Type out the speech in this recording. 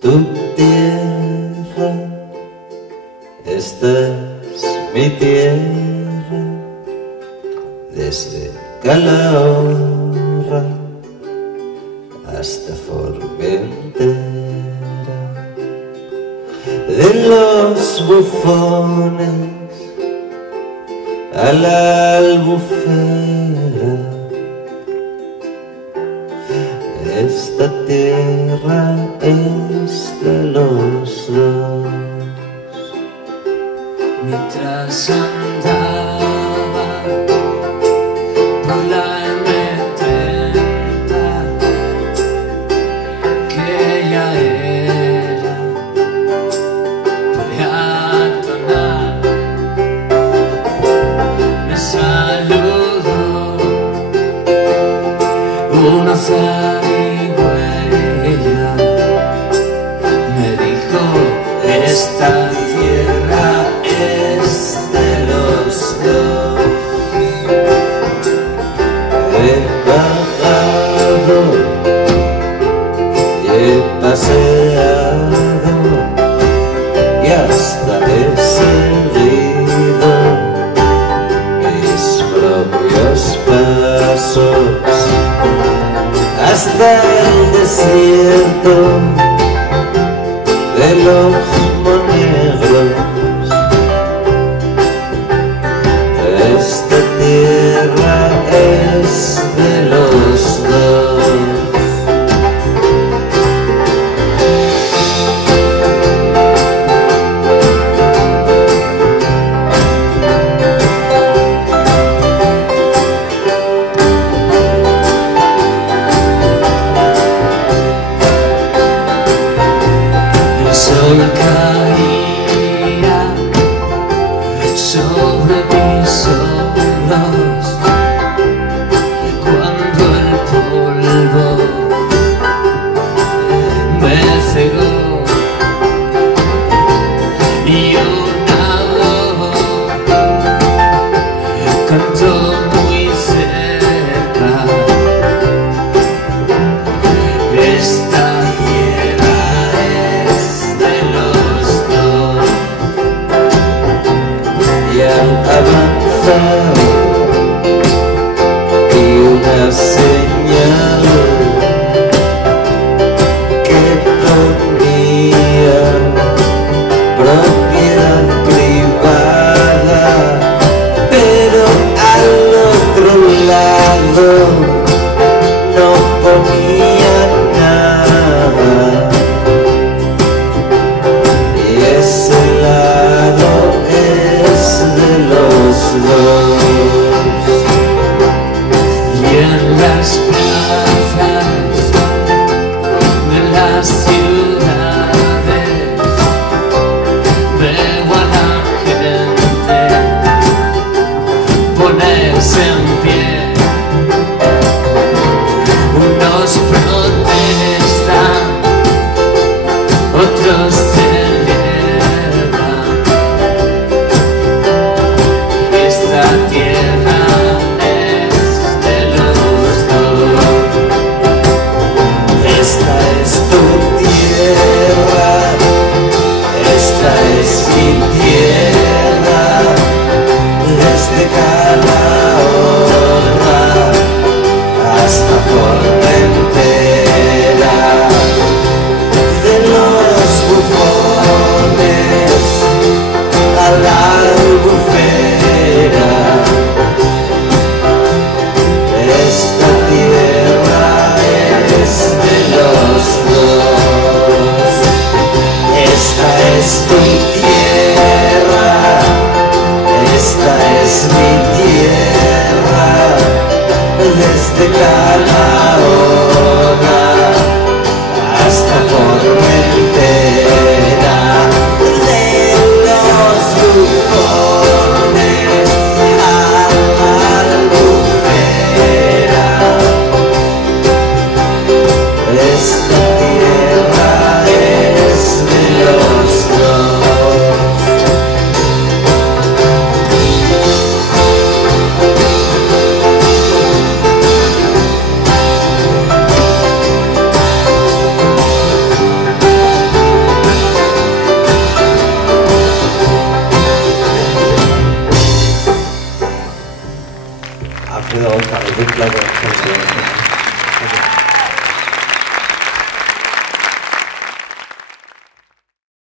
tu tierra, esta es mi tierra, desde Calahorra hasta Formentera. De los bufones a la albufera, esta tierra es de los dos. Mientras andaba por la M30, que ya era peatonal, me saludó una zarigüeya, me dijo: esta tierra es de los dos. He bajado y he paseado y hasta he seguido mis propios pasos hasta el desierto de los monegros. Esta tierra es de los dos. El sol caía sobre mis hombros cuando el polvo me cegó y una voz cantó muy cerca: esta tierra es de los dos. Y al avanzar vi una señal que ponía propiedad privada, pero al otro lado no ponía nada, y ese lado es de los dos. Y en las plazas de las ciudades veo a la gente ponerse en pie. Unos protestan, otros celebran. Esta tierra es de los dos. Esta es tu tierra, esta es mi tierra, desde Calahorra hasta Formentera. De los bufones a la albufera, esta tierra es de los dos. Esta es tu tierra, esta es mi tierra, desde Calahorra hasta Formentera. De los bufones a la albufera, esta tierra es de los dos. Wolfgang Winkler,